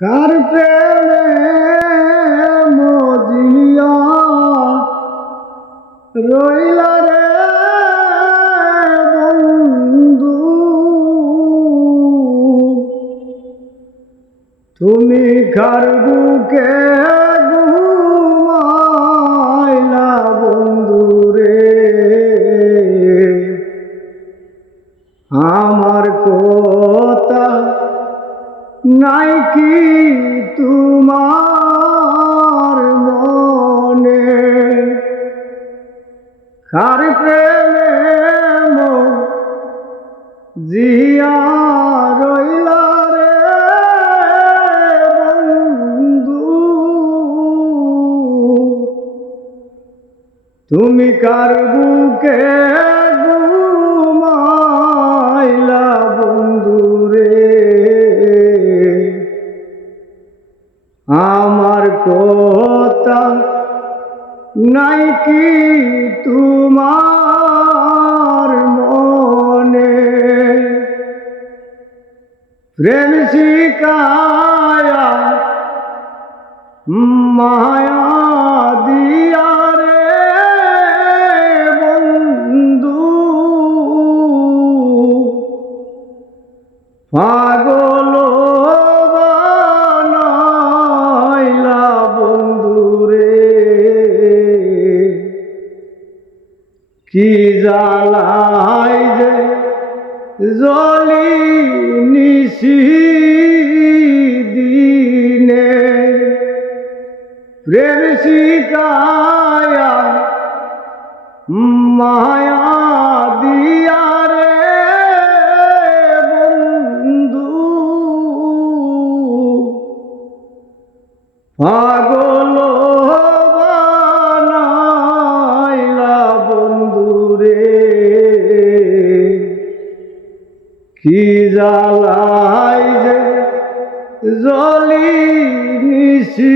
কার প্রেমে মজিয়া রইলা রে বন্ধু, তুমি কার বুকে ঘুমাইলা বন্ধু রে। আমার কথা নাই কি তোমার মনে, কার প্রেমে জিয়া রইলা রে বন্ধু, তুমি কার বুকে ঘুমাইলা বন্ধু রে। আমার কথা নাই কি তোমার মনে, প্রেম শিকায়া মায়া দিয়া রে বন্ধু, পাগল বানাইলা বন্ধু রে। কি জ্বালায় যে জ্বলি নিশি দিনে, প্রেম শিকায়া মায়া দিয়া রে বন্ধু, পাগল বানাইলা বন্ধু রে। কি জ্বালায় যে জ্বলি নিশি